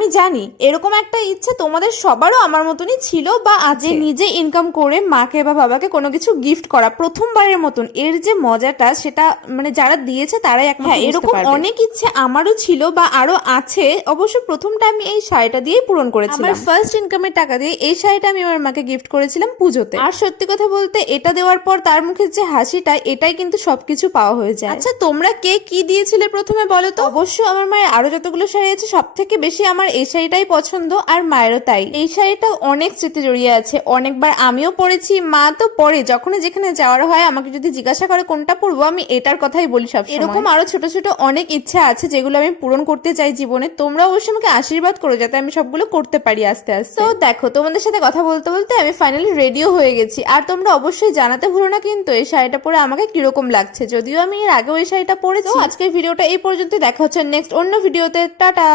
আমি জানি এরকম একটা ইচ্ছে তোমাদের সবারও আমার মতনই ছিল বা আজ নিজে ইনকাম করে মাকে বা বাবাকে কোনো কিছু গিফট করা প্রথমবারের মতন, এর যে মজাটা সেটা মানে যারা দিয়েছে তারাই একমাত্র বুঝতে পারবে। এরকম অনেক ইচ্ছে আমারও ছিল বা আরো আছে। অবশ্য প্রথমটা আমি এই শাড়িটা দিয়েই পূরণ করেছিলাম। আমার ফার্স্ট ইনকামের টাকা দিয়ে এই শাড়িটা আমি আমার মাকে গিফট করেছিলাম পুজোতে। আর সত্যি কথা বলতে এটা দেওয়ার পর তার মুখের যে হাসিটা, এটাই কিন্তু সবকিছু পাওয়া হয়ে যায়। আচ্ছা তোমরা কে কি দিয়েছিলে প্রথমে বলো তো? অবশ্য আমার মায়ের আরো যতগুলো শাড়ি আছে সব থেকে বেশি আমার এই শাড়িটাই পছন্দ, আর মায়েরও তাই। এই শাড়িটা অনেক স্মৃতি জড়িয়ে আছে, অনেকবার আমিও পরেছি, মা তো পরে যখন যেখানে যাওয়ার হয় আমাকে যদি জিজ্ঞাসা করে কোনটা পরবো আমি এটার কথাই বলি সব। এরকম আরো ছোট ছোট অনেক ইচ্ছা আছে যেগুলো আমি পূরণ করতে চাই জীবনে। তোমরা অবশ্যই আমাকে আশীর্বাদ করো যাতে আমি সবগুলো করতে পারি আস্তে আস্তে। তো দেখো তোমাদের সাথে কথা বলতে বলতে আমি ফাইনালি রেডিও হয়ে গেছি। আর তোমরা অবশ্যই জানাতে ভুলো না কিন্তু এই শাড়িটা পরে আমাকে কিরকম লাগছে, যদিও আমি এর আগেও এই শাড়িটা পরেছি। আজকের ভিডিওটা এই পর্যন্ত, দেখা হচ্ছে নেক্সট অন্য ভিডিওতে। টাটা।